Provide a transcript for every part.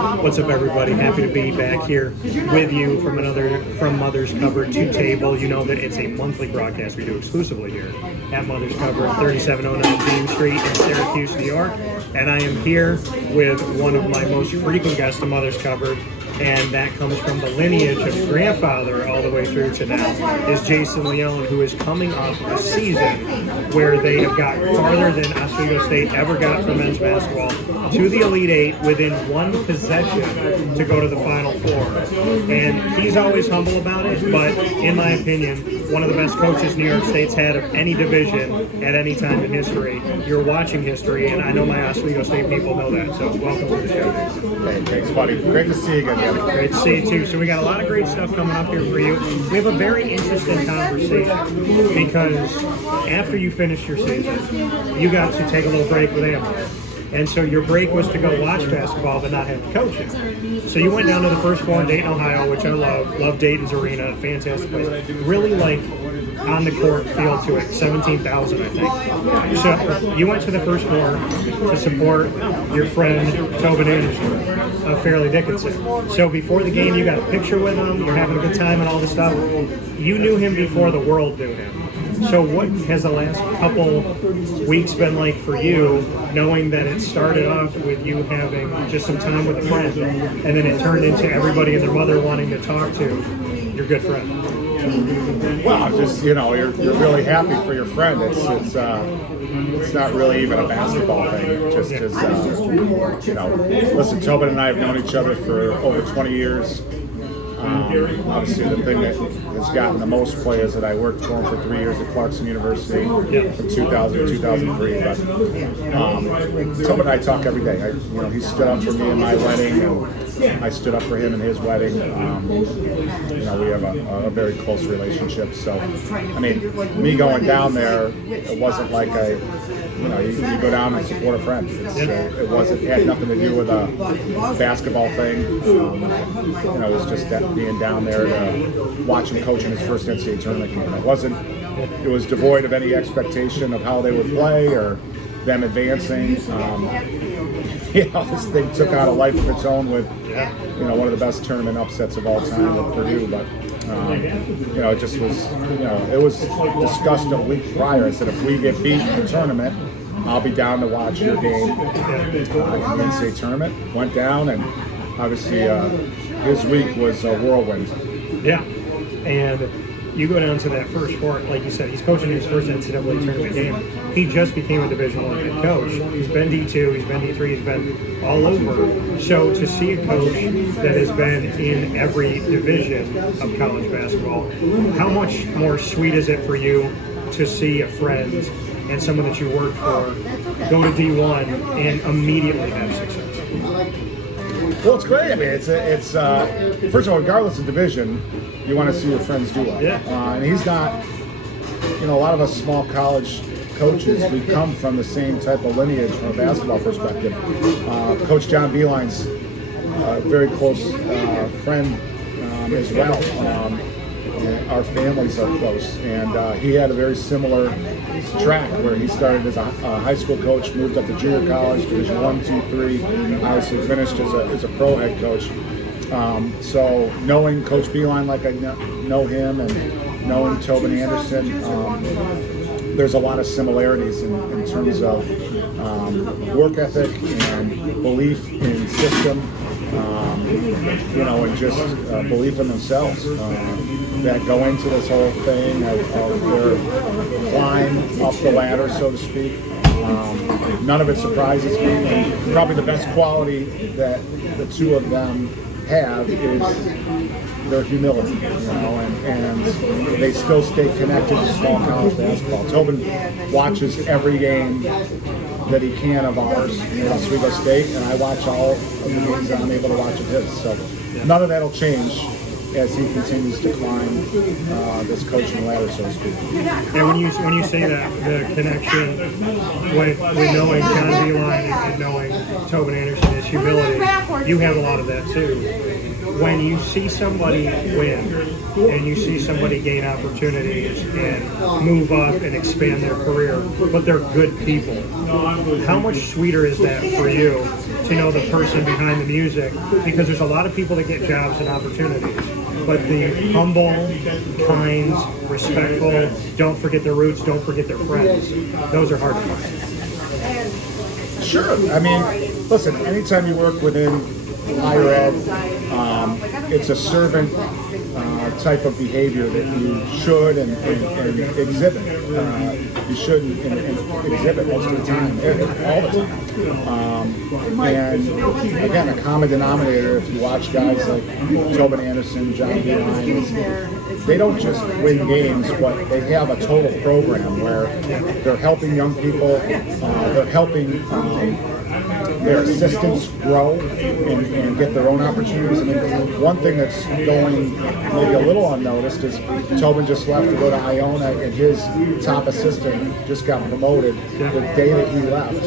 What's up, everybody? Happy to be back here with you from Mother's Cover to Table. You know that it's a monthly broadcast we do exclusively here at Mother's Cover, 3709 James Street in Syracuse, New York. And I am here with one of my most frequent guests to Mother's Cover, and that comes from the lineage of grandfather all the way through to now, is Jason Leone, who is coming off of a season where they have gotten farther than Oswego State ever got for men's basketball, to the Elite Eight within one possession to go to the Final Four. And he's always humble about it, but in my opinion, one of the best coaches New York State's had of any division at any time in history. You're watching history, and I know my Oswego State people know that, so welcome to the show. Hey, thanks, buddy. Great to see you again. Great to see you too. So we got a lot of great stuff coming up here for you. We have a very interesting conversation because after you finished your season, you got to take a little break with Amber. And so your break was to go watch basketball but not have to coach it. So you went down to the First Floor in Dayton, Ohio, which I love. Love Dayton's arena. Fantastic place. Really like on the court feel to it. 17,000, I think. So you went to the First Floor to support your friend Tobin of Fairleigh Dickinson. So before the game, you got a picture with him. You're having a good time and all this stuff. You knew him before the world knew him. So what has the last couple weeks been like for you, knowing that it started off with you having just some time with a friend, and then it turned into everybody and their mother wanting to talk to your good friend? Well, just, you're really happy for your friend. It's not really even a basketball thing. Just as, listen, Tobin and I have known each other for over 20 years. Obviously, the thing that has gotten the most play is that I worked for him for 3 years at Clarkson University from 2000 to 2003. But Tobin and I talk every day. He stood up for me in my wedding, and I stood up for him in his wedding. We have a very close relationship. So, me going down there, it wasn't like you go down and support a friend. It had nothing to do with a basketball thing. It was just that being down there to watch him coach in his first NCAA tournament game. It was devoid of any expectation of how they would play or them advancing. This thing took on a life of its own with, one of the best tournament upsets of all time with Purdue. But it just was, it was discussed a week prior. I said, if we get beat in the tournament, I'll be down to watch your game in the NCAA tournament. Went down, and obviously his week was a whirlwind. Yeah, and you go down to that First Four, like you said, he's coaching his first NCAA tournament game. He just became a Division I head coach. He's been D2, he's been D3, he's been all over. So to see a coach that has been in every division of college basketball, how much more sweet is it for you to see a friend and someone that you worked for go to D1 and immediately have success? Well, it's great. It's first of all, regardless of division, you want to see your friends do well. Yeah. And he's not, a lot of us small college coaches, we come from the same type of lineage from a basketball perspective. Coach John Beilein's a very close friend as well. Our families are close, and he had a very similar track where he started as a high school coach, moved up to junior college, Division 1, 2, 3, obviously finished as a pro head coach. So knowing Coach Beilein like I know him, and knowing Tobin Anderson, there's a lot of similarities in terms of work ethic and belief in system, and just belief in themselves. That go into this whole thing of their climb up the ladder, so to speak. None of it surprises me. And probably the best quality that the two of them have is their humility, and they still stay connected to small college basketball. Tobin watches every game that he can of ours at Oswego State, and I watch all of the games that I'm able to watch of his. So none of that will change as he continues to climb this coaching ladder, so to speak. And when you say that, the connection with knowing John Beilein and knowing Tobin Anderson is humility, you have a lot of that too. When you see somebody win and you see somebody gain opportunities and move up and expand their career, but they're good people, how much sweeter is that for you to know the person behind the music, because there's a lot of people that get jobs and opportunities, but the humble, kind, respectful, don't forget their roots, don't forget their friends, those are hard to find. Sure. I mean, listen, anytime you work within higher ed, it's a servant type of behavior that you should and exhibit. You should and exhibit most of the time, all the time. And again, a common denominator, if you watch guys like Tobin Anderson, John Beilein, they don't just win games, but they have a total program where they're helping young people, they're helping their assistants grow and get their own opportunities. I mean, one thing that's going maybe a little unnoticed is Tobin just left to go to Iona, and his top assistant just got promoted the day that he left,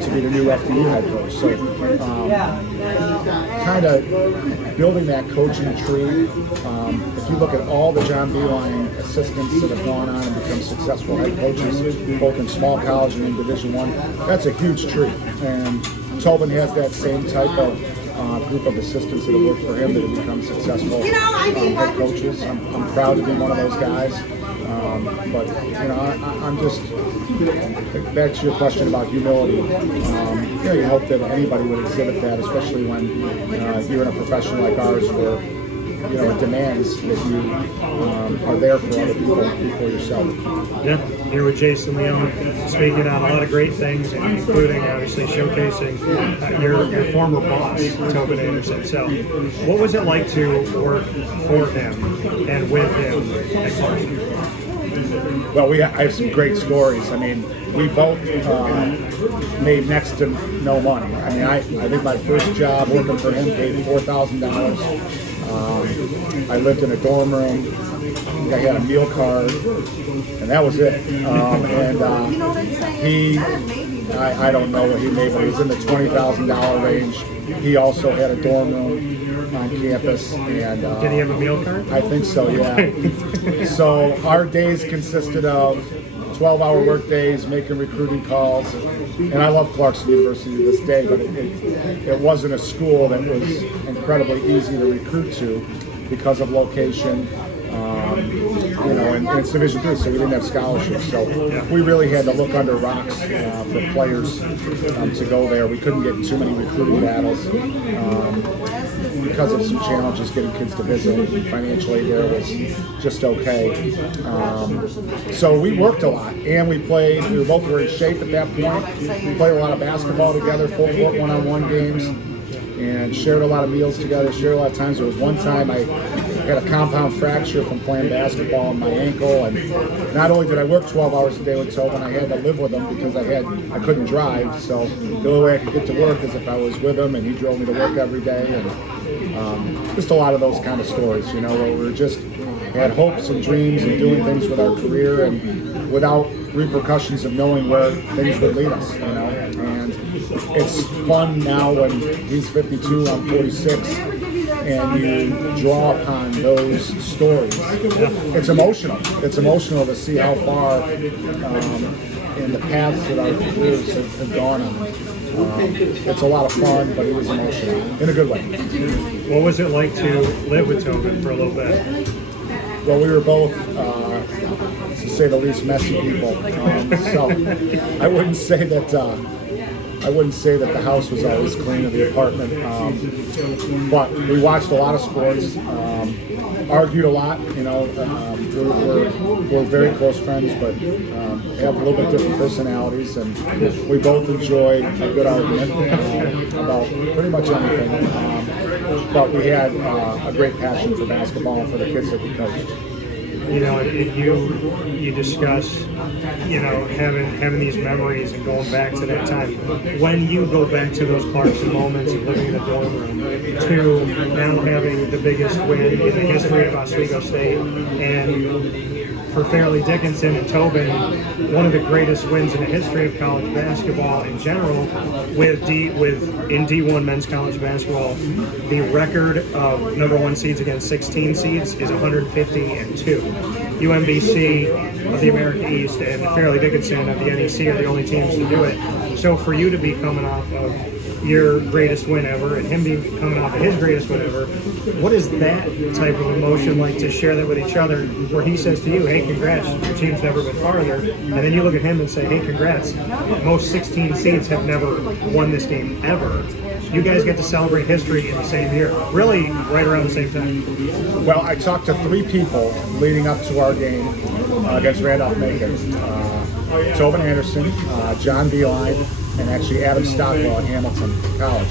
to be the new FDU head coach. So kind of building that coaching tree. If you look at all the John Beilein assistants that have gone on and become successful head coaches, both in small college and in Division I, that's a huge tree. And Tobin has that same type of group of assistants that have worked for him that have become successful head coaches. I'm proud to be one of those guys. But I'm just, back to your question about humility. You hope that anybody would exhibit that, especially when you're in a profession like ours where it demands that you are there for other people before yourself. Yeah, here with Jason Leone, speaking on a lot of great things, including obviously showcasing your former boss, Tobin Anderson. So, what was it like to work for him and with him at Clarkson? Well, I have some great stories. I mean, we both made next to no money. I mean, I think my first job working for him paid $4,000. I lived in a dorm room. I had a meal card, and that was it. I don't know what he made, but he was in the $20,000 range. He also had a dorm room on campus. And did he have a meal card? I think so, yeah. So our days consisted of 12-hour work days, making recruiting calls. And I love Clarkson University to this day, but it wasn't a school that was incredibly easy to recruit to because of location. And it's Division III, so we didn't have scholarships. So we really had to look under rocks for players to go there. We couldn't get too many recruiting battles because of some challenges getting kids to visit. Financial aid there was just okay. So we worked a lot, and we were both very in shape at that point. We played a lot of basketball together, full court one-on-one games, and shared a lot of meals together, shared a lot of times. There was one time I had a compound fracture from playing basketball in my ankle, and not only did I work 12 hours a day with Tobin, I had to live with him because I couldn't drive. So the only way I could get to work is if I was with him, and he drove me to work every day. And just a lot of those kind of stories, where we just had hopes and dreams and doing things with our career and without repercussions of knowing where things would lead us, And it's fun now when he's 52, I'm 46, and you draw upon those stories. It's emotional. It's emotional to see how far in the paths that our careers have gone on. It's a lot of fun, but it was emotional in a good way. What was it like to live with Tobin for a little bit? Well, we were both, to say the least, messy people. So I wouldn't say that the house was always clean or the apartment. But we watched a lot of sports, argued a lot. We're very close friends, but have a little bit different personalities, and we both enjoy a good argument about pretty much anything. But we had a great passion for basketball and for the kids that we coached. You discuss, having these memories and going back to that time. When you go back to those Clarkson moments of living in the dorm room, to now having the biggest win in the history of Oswego State, and for Fairleigh Dickinson and Tobin, one of the greatest wins in the history of college basketball in general, in D1 men's college basketball, the record of #1 seeds against 16 seeds is 150-2. UMBC of the America East and Fairleigh Dickinson of the NEC are the only teams to do it. So for you to be coming off of your greatest win ever and him being coming off of his greatest win ever, what is that type of emotion like to share that with each other, where he says to you, hey, congrats, your team's never been farther, and then you look at him and say, hey, congrats, most 16 seeds have never won this game ever. You guys get to celebrate history in the same year, really right around the same time. Well, I talked to 3 people leading up to our game against Randolph-Macon. Tobin Anderson, John Beilein, and actually Adam Stockwell at Hamilton College.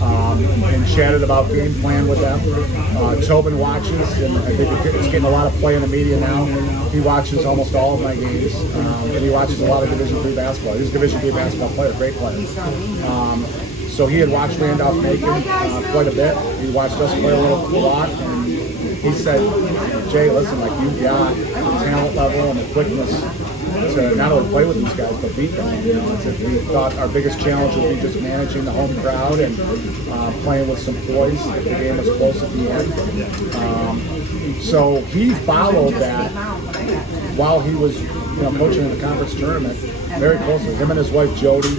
And chatted about game plan with them. Tobin watches, and I think it's getting a lot of play in the media now. He watches almost all of my games, and he watches a lot of Division III basketball. He's a Division III basketball player, great player. So he had watched Randolph-Macon quite a bit. He watched us play a lot, and he said, Jay, listen, like, you've got the talent level and the quickness to not only play with these guys, but beat them. You know, we thought our biggest challenge would be just managing the home crowd and playing with some poise if the game was close at the end. So he followed that while he was coaching in the conference tournament very closely. Him and his wife Jody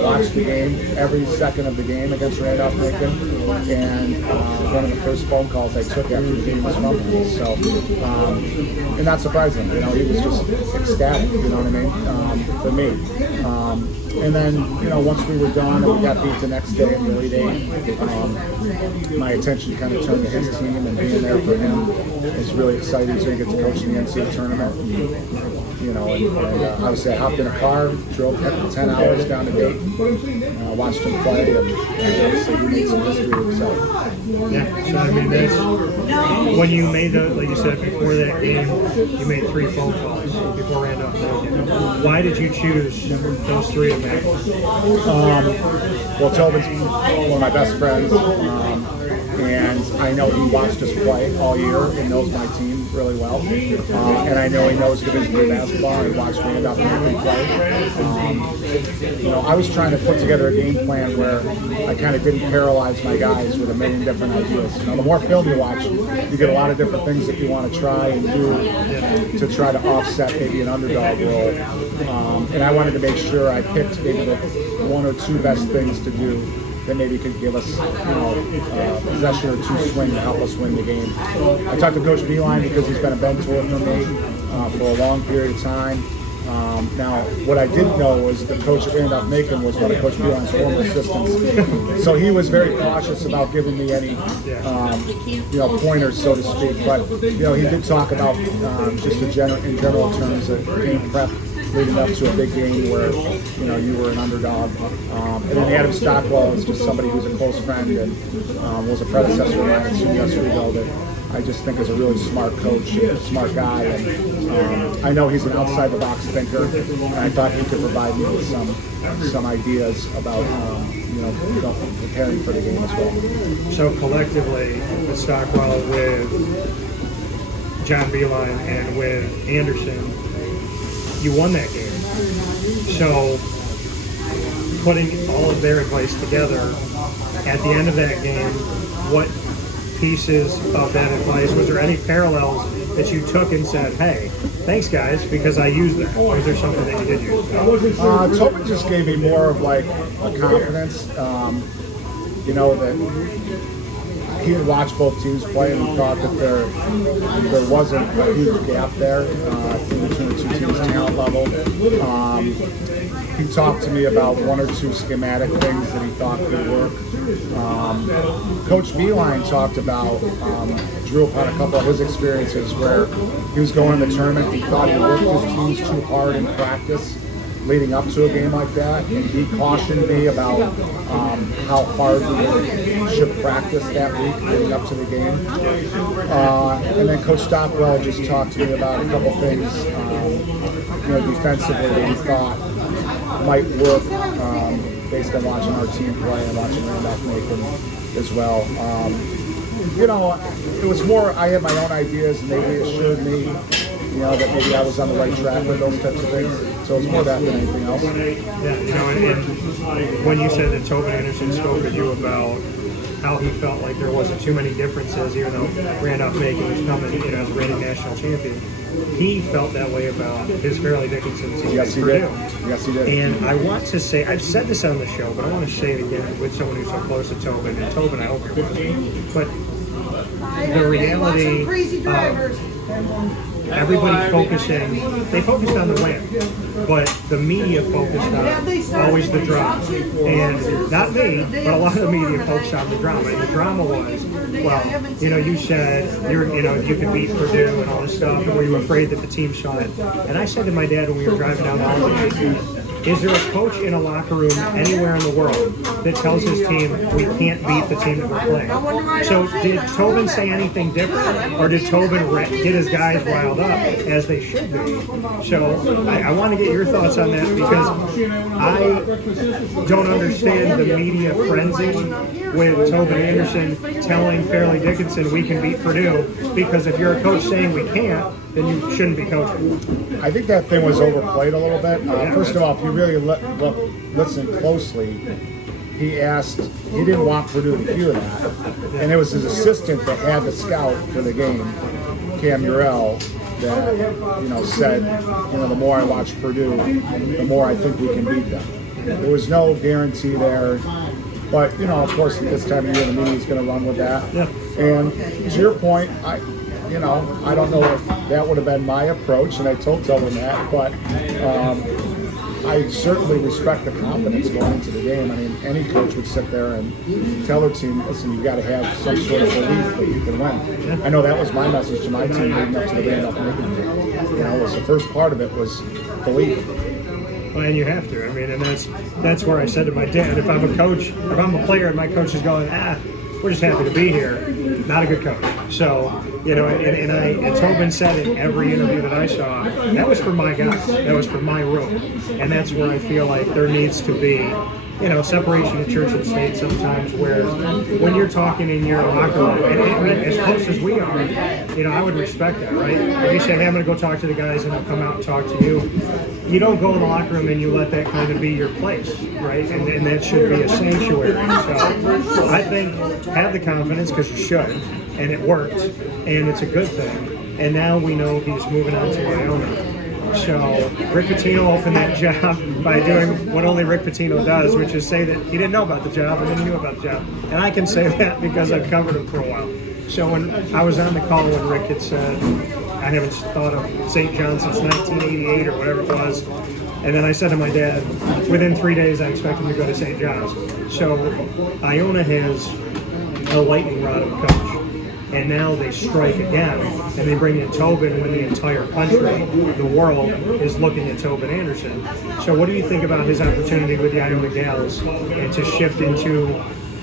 watched the game, every second of the game against Randolph-Macon, and one of the first phone calls I took after the game was from him. So, and not surprising, he was just ecstatic, you know what I mean, for me. And then, once we were done and we got beat the next day in the Elite Eight, my attention kind of turned to his team, and being there for him is really exciting. So you get to coach in the NCAA tournament. And obviously I hopped in a car, drove 10 hours down to Dayton, watched him play, and obviously he made some history himself. Yeah, so I mean, that's, when you made like you said, before that game, you made 3 phone calls before Randolph. Why did you choose those 3 to make? Well, Tobin's one of my best friends, and I know he watched us play all year and knows my team really well. And I know he knows Division III basketball, and he watched Randolph-Macon play. I was trying to put together a game plan where I kind of didn't paralyze my guys with a million different ideas. The more film you watch, you get a lot of different things that you want to try and do to try to offset maybe an underdog role. And I wanted to make sure I picked maybe the 1 or 2 best things to do that maybe could give us, possession or 2 swing to help us win the game. I talked to Coach Beilein because he's been a mentor for me for a long period of time. Now, what I didn't know was the coach at Randolph-Macon was one of Coach Beilein's former assistants. So he was very cautious about giving me any, pointers, so to speak. But, he did talk about just in general terms of game prep leading up to a big game where, you were an underdog. And then Adam Stockwell is just somebody who's a close friend and was a predecessor of mine at Oswego that I just think is a really smart coach, a smart guy. And I know he's an outside-the-box thinker, and I thought he could provide me with some ideas about, preparing for the game as well. So collectively, with Stockwell, with John Beilein, and with Anderson, you won that game. So putting all of their advice together, at the end of that game, what pieces of that advice, was there any parallels that you took and said, hey, thanks guys, because I used that? Was there something that you did use? Tobin just gave me more of like a confidence, that he had watched both teams play and thought that there wasn't a huge gap there between the 2 teams' talent level. He talked to me about 1 or 2 schematic things that he thought could work. Coach Beilein talked about, drew upon a couple of his experiences where he was going in the tournament. He thought he worked his teams too hard in practice leading up to a game like that, and he cautioned me about how hard we should practice that week leading up to the game. And then Coach Stockwell just talked to me about a couple things, defensively that he thought might work based on watching our team play and watching Randolph-Macon as well. It was more, I had my own ideas, and they reassured me, that maybe I was on the right track with those types of things. So it's more that than anything else. Yeah, and when you said that Tobin Anderson spoke with you about how he felt like there wasn't too many differences, even though Randolph-Macon was coming, as a reigning national champion. He felt that way about his Fairleigh Dickinson team. Yes, he did. Yes, he did. And I want to say, I've said this on the show, but I want to say it again with someone who's so close to Tobin. And Tobin, I hope you're watching. But the reality of everybody they focused on the win, but the media focused on always the drama. And not me, but a lot of the media focused on the drama. And the drama was, well, you said you could beat Purdue and all this stuff, and were you afraid that the team saw it? And I said to my dad when we were driving down the Albany, is there a coach in a locker room anywhere in the world that tells his team we can't beat the team that we're playing? So did Tobin say anything different, or did Tobin get his guys riled up as they should be? So I want to get your thoughts on that, because I don't understand the media frenzy with Tobin Anderson telling Fairleigh Dickinson we can beat Purdue, because if you're a coach saying we can't, then you shouldn't be coaching. I think that thing was overplayed a little bit. First of all, if you really listen closely, he didn't want Purdue to hear that. And it was his assistant that had the scout for the game, Cam Urell, that said, the more I watch Purdue, the more I think we can beat them. There was no guarantee there. But, of course, at this time of year, the media is going to run with that. Yeah. And to your point, I don't know if that would have been my approach, and I told Tobin that, but I certainly respect the confidence going into the game. I mean, any coach would sit there and tell their team, listen, you've got to have some sort of belief that you can win. I know that was my message to my team leading up to the Randolph-Macon game. Was the first part of it was belief. Well, and you have to. I mean, and that's where I said to my dad, if I'm a coach, if I'm a player and my coach is going, we're just happy to be here, not a good coach. So, and Tobin said in every interview that I saw, that was for my guys, that was for my room. And that's where I feel like there needs to be, separation of church and state sometimes, where when you're talking in your locker room, and as close as we are, I would respect that, right? If you say, hey, I'm going to go talk to the guys and I'll come out and talk to you, you don't go in the locker room and you let that kind of be your place, right? And that should be a sanctuary. So I think have the confidence, because you should, and it worked, and it's a good thing. And now we know he's moving on to Iona. So Rick Pitino opened that job by doing what only Rick Pitino does, which is say that he didn't know about the job and then he knew about the job. And I can say that because I've covered him for a while. So when I was on the call when Rick had said, I haven't thought of St. John since 1988 or whatever it was, and then I said to my dad, within 3 days I expect him to go to St. John's. So Iona has a lightning rod of a coach. And now they strike again, and they bring in Tobin when the entire country, the world, is looking at Tobin Anderson. So what do you think about his opportunity with the Iona Gals, and to shift into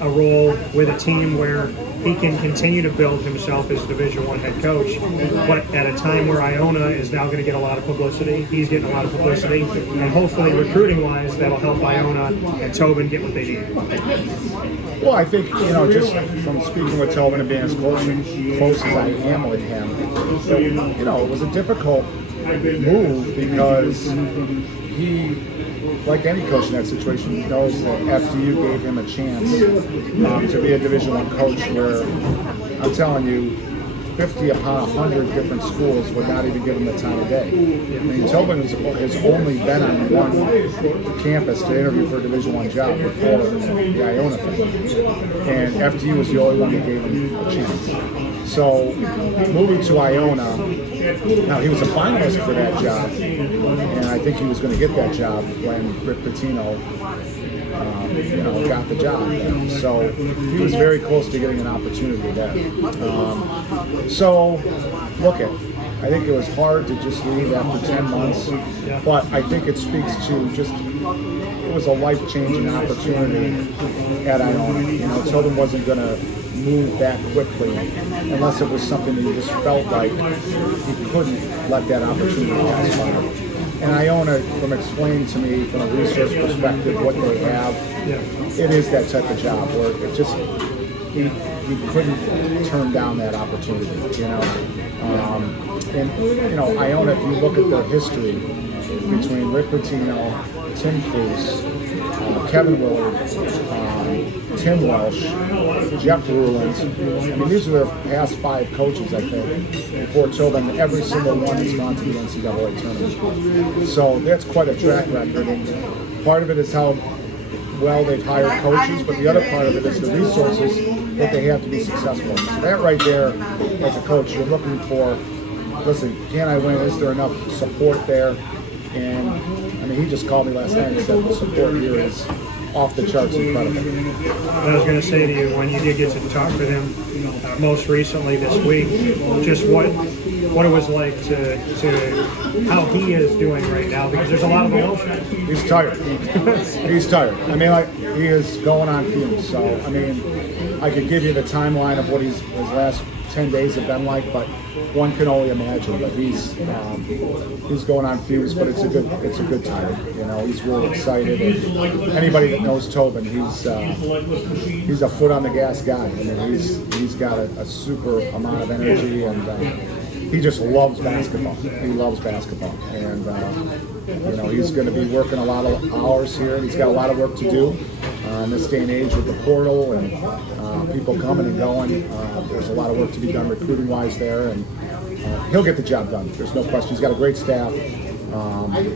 a role with a team where he can continue to build himself as Division I head coach, but at a time where Iona is now going to get a lot of publicity, he's getting a lot of publicity, and hopefully recruiting-wise, that'll help Iona and Tobin get what they need. Well, I think, just from speaking with Tobin and being as close as I am with him, it was a difficult move, because he, like any coach in that situation, knows that FDU gave him a chance to be a Division I coach, where I'm telling you, 50 upon 100 different schools would not even give him the time of day. I mean, Tobin has only been on one campus to interview for a Division I job before the Iona thing. And FDU was the only one that gave him a chance. So, moving to Iona, now he was a finalist for that job, and I think he was going to get that job when Rick Pitino got the job. So he was very close to getting an opportunity there. So, I think it was hard to just leave after 10 months, but I think it speaks to just, it was a life-changing opportunity at Iona. Tobin wasn't going to move that quickly unless it was something that he just felt like he couldn't let that opportunity pass by. And Iona, from explaining to me from a research perspective what they have, it is that type of job where it just, he couldn't turn down that opportunity, Iona, if you look at the history between Rick Pitino, Tim Cruz, Kevin Willard, Tim Welsh, Jeff Ruland. I mean, these are the past 5 coaches, I think, before Tobin. Every single one has gone to the NCAA tournament. So that's quite a track record. And part of it is how well they've hired coaches, but the other part of it is the resources that they have to be successful. So that right there, as a coach, you're looking for, listen, can I win? Is there enough support there? And I mean, he just called me last night and said the support here is off the charts incredible. I was going to say to you, when you did get to talk with him most recently this week, just what it was like to how he is doing right now, because there's a lot of emotion. He's tired. He's tired. I mean, like, he is going on fumes. So, I mean, I could give you the timeline of what his last 10 days have been like, but one can only imagine. But he's going on fumes, but it's a good time. You know, he's really excited. And anybody that knows Tobin, he's a foot on the gas guy. I mean, he's got a super amount of energy, and he just loves basketball. He loves basketball, and you know, he's going to be working a lot of hours here. He's got a lot of work to do in this day and age with the portal and people coming and going. There's a lot of work to be done recruiting-wise there, and he'll get the job done. There's no question. He's got a great staff.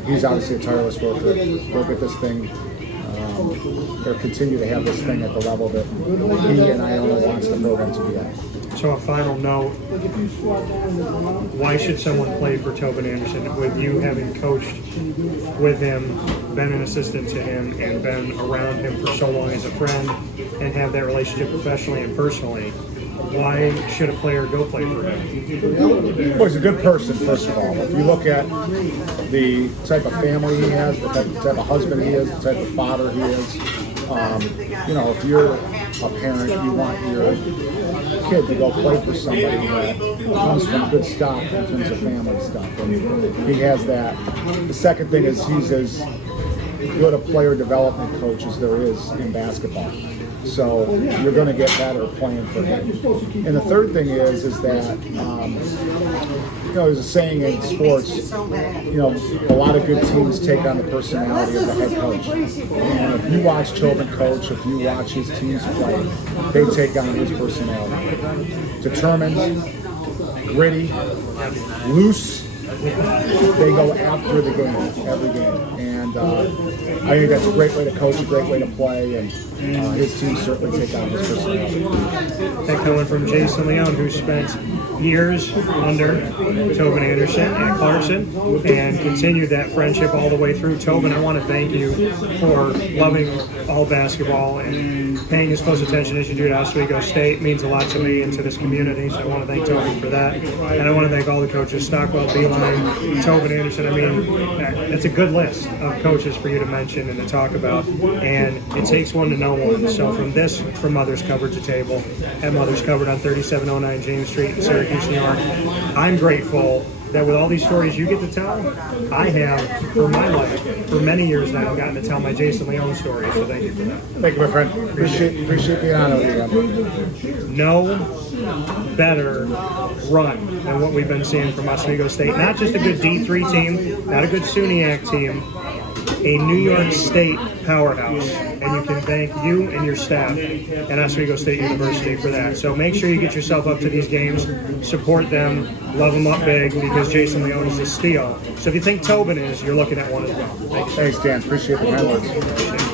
He's obviously a tireless worker. He'll get this thing, or continue to have this thing at the level that he and Iona wants the program to be at. So a final note, why should someone play for Tobin Anderson with you having coached with him, been an assistant to him, and been around him for so long as a friend, and have that relationship professionally and personally? Why should a player go play for him? Well, he's a good person, first of all. If you look at the type of family he has, the type of husband he is, the type of father he is, you know, if you're a parent, you want your kid to go play for somebody that comes from good stock in terms of family stuff, and he has that. The second thing is he's as good a player development coach as there is in basketball. So you're going to get better playing for him. And the third thing is that, you know, there's a saying in sports, you know, a lot of good teams take on the personality of the head coach. And if you watch Tobin coach, if you watch his teams play, they take on his personality. Determined, gritty, loose. They go after the game, every game. And I think that's a great way to coach, a great way to play, and his team certainly take on his personality. That coming from Jason Leone, who spent years under Tobin Anderson at Clarkson and continued that friendship all the way through. Tobin, I want to thank you for loving all basketball and paying as close attention as you do to Oswego State. It means a lot to me and to this community, so I want to thank Tobin for that. And I want to thank all the coaches, Stockwell, Beilein, Tobin Anderson. I mean, that's a good list of coaches for you to mention and to talk about, and it takes one to know one. So from Mothers Covered to Table, at Mothers Covered on 3709 James Street in Syracuse, New York, I'm grateful that with all these stories you get to tell, I have, for my life, for many years now, gotten to tell my Jason Leone story, so thank you for that. Thank you, my friend. Appreciate being on with you. No better run than what we've been seeing from Oswego State. Not just a good D3 team, not a good SUNYAC team, a New York State powerhouse, and you can thank you and your staff at Oswego State University for that. So make sure you get yourself up to these games, support them, love them up big, because Jason Leone is a steal. So if you think Tobin is, you're looking at one as well. Thanks, Dan. Appreciate the kind words.